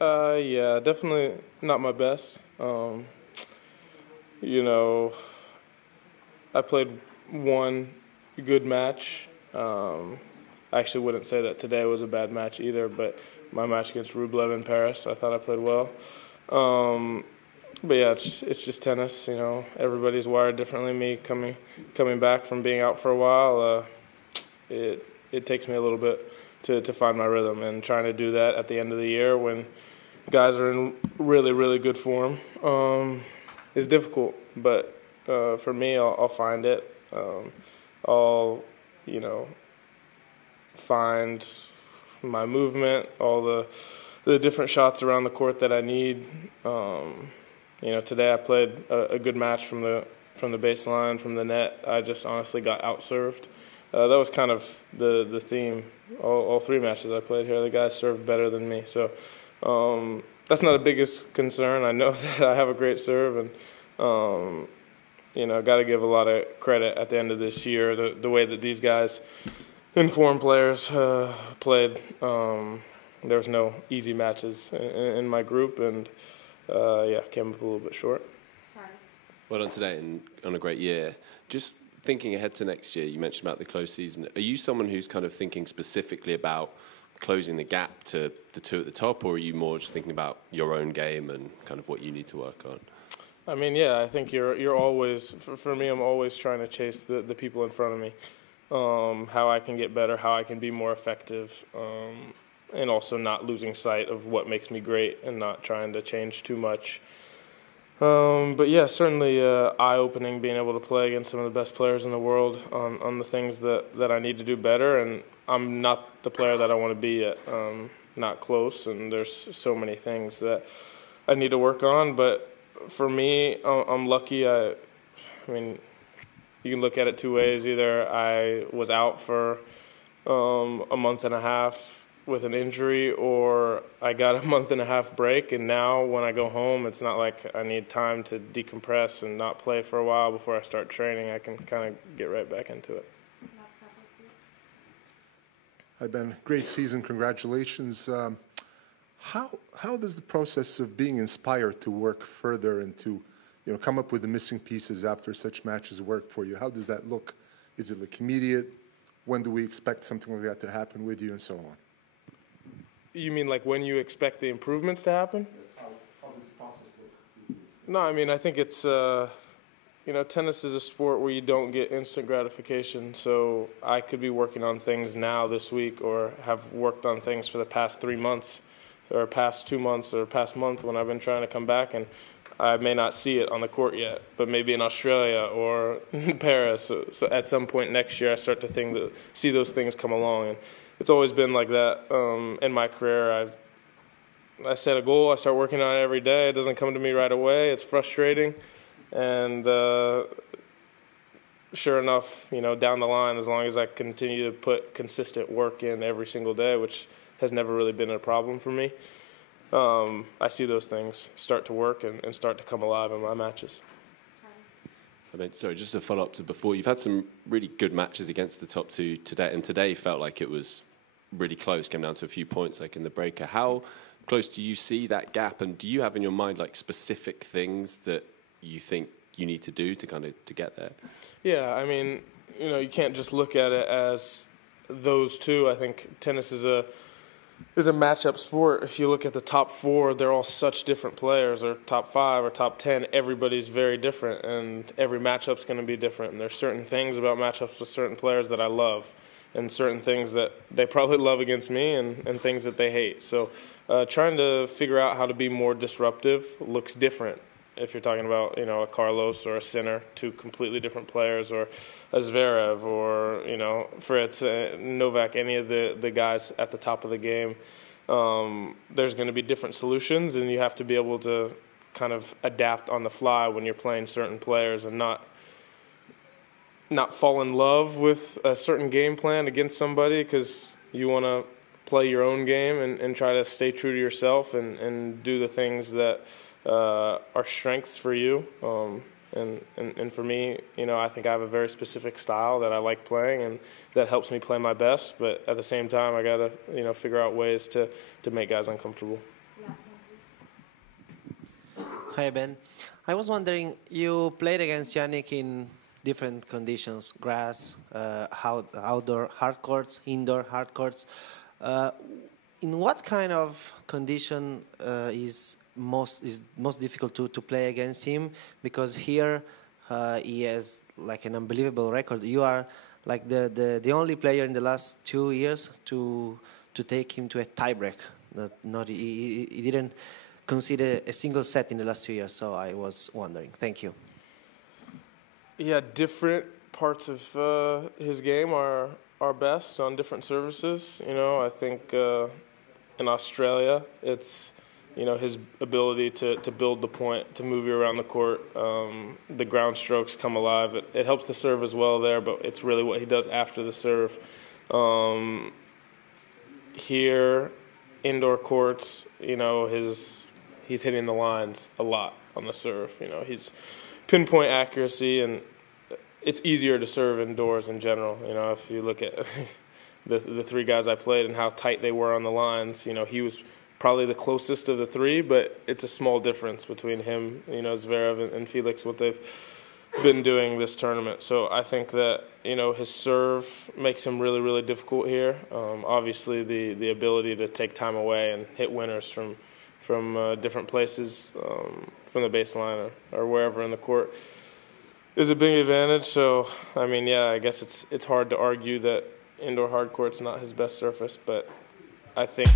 Yeah, definitely not my best. You know, I played one good match. I actually wouldn't say that today was a bad match either, but my match against Rublev in Paris, I thought I played well. But yeah, it's just tennis. You know, everybody's wired differently. Me coming back from being out for a while, it takes me a little bit to find my rhythm, and trying to do that at the end of the year when guys are in really good form is difficult. But for me, I'll find it. I'll find my movement, all the different shots around the court that I need. Today I played a good match from the baseline, from the net. I just honestly got outserved. That was kind of the theme. All three matches I played here, the guys served better than me. So that's not the biggest concern. I know that I have a great serve, and got to give a lot of credit at the end of this year, the way that these guys, informed players, played. There was no easy matches in my group, and came up a little bit short. Well done today and on a great year. Just thinking ahead to next year, you mentioned about the close season. Are you someone who's kind of thinking specifically about closing the gap to the two at the top, or are you more just thinking about your own game and kind of what you need to work on? I mean, yeah, I think you're always, for me, I'm always trying to chase the people in front of me. How I can get better, how I can be more effective, and also not losing sight of what makes me great and not trying to change too much. But yeah, certainly eye-opening, being able to play against some of the best players in the world on the things that I need to do better. And I'm not the player that I want to be yet. Not close, and there's so many things that I need to work on. But for me, I'm lucky. I mean, you can look at it two ways. Either I was out for a month and a half with an injury, or I got a month and a half break, and now when I go home, it's not like I need time to decompress and not play for a while before I start training. I can kind of get right back into it. Hi, Ben. Great season. Congratulations. How does the process of being inspired to work further and to come up with the missing pieces after such matches work for you? How does that look? Is it like immediate? When do we expect something like that to happen with you, and so on? You mean like when you expect the improvements to happen? Yes, how does the process look? No, I mean, I think it's, tennis is a sport where you don't get instant gratification. So I could be working on things now this week, or have worked on things for the past 3 months, or past 2 months, or past month when I've been trying to come back, and I may not see it on the court yet, but maybe in Australia or in Paris. So at some point next year, I start to see those things come along. And it's always been like that in my career. I set a goal, I start working on it every day. It doesn't come to me right away. It's frustrating. And sure enough, down the line, as long as I continue to put consistent work in every single day, which has never really been a problem for me, I see those things start to work and start to come alive in my matches. I mean, sorry, just to follow up to before, you've had some really good matches against the top two today, and today felt like it was really close, came down to a few points like in the breaker. How close do you see that gap, and do you have in your mind like specific things that you think you need to do to get there? Yeah, I mean, you can't just look at it as those two. I think tennis is a matchup sport. If you look at the top four, they're all such different players, or top 5 or top 10. Everybody's very different, and every matchup's going to be different. And there's certain things about matchups with certain players that I love, and certain things that they probably love against me, and things that they hate. So trying to figure out how to be more disruptive looks different. If you're talking about, a Carlos or a Sinner, two completely different players, or a Zverev, or, Fritz, Novak, any of the guys at the top of the game, there's going to be different solutions, and you have to be able to kind of adapt on the fly when you're playing certain players, and not fall in love with a certain game plan against somebody because you want to play your own game and try to stay true to yourself and do the things that are strengths for you. And for me, I think I have a very specific style that I like playing, and that helps me play my best. But at the same time, I got to, figure out ways to make guys uncomfortable. Last one. Hi, Ben. I was wondering, you played against Jannik in different conditions, grass, outdoor hard courts, indoor hard courts. In what kind of condition is most difficult to play against him? Because here he has like an unbelievable record. You are like the only player in the last 2 years to take him to a tiebreak. He didn't concede a single set in the last 2 years. So I was wondering. Thank you. Yeah, different parts of his game are best on different surfaces. You know, I think in Australia, it's, you know, his ability to build the point, to move you around the court. The ground strokes come alive. It helps the serve as well there, but it's really what he does after the serve. Here, indoor courts, you know, he's hitting the lines a lot on the serve. You know, he's pinpoint accuracy, and it's easier to serve indoors in general. You know, if you look at the three guys I played and how tight they were on the lines, you know, he was probably the closest of the three, but it's a small difference between him, you know, Zverev and Felix, what they've been doing this tournament. So I think that, you know, his serve makes him really, really difficult here. Obviously, the ability to take time away and hit winners from different places, from the baseline or wherever in the court, is a big advantage. So, I mean, yeah, I guess it's hard to argue that indoor hard court's not his best surface, but I think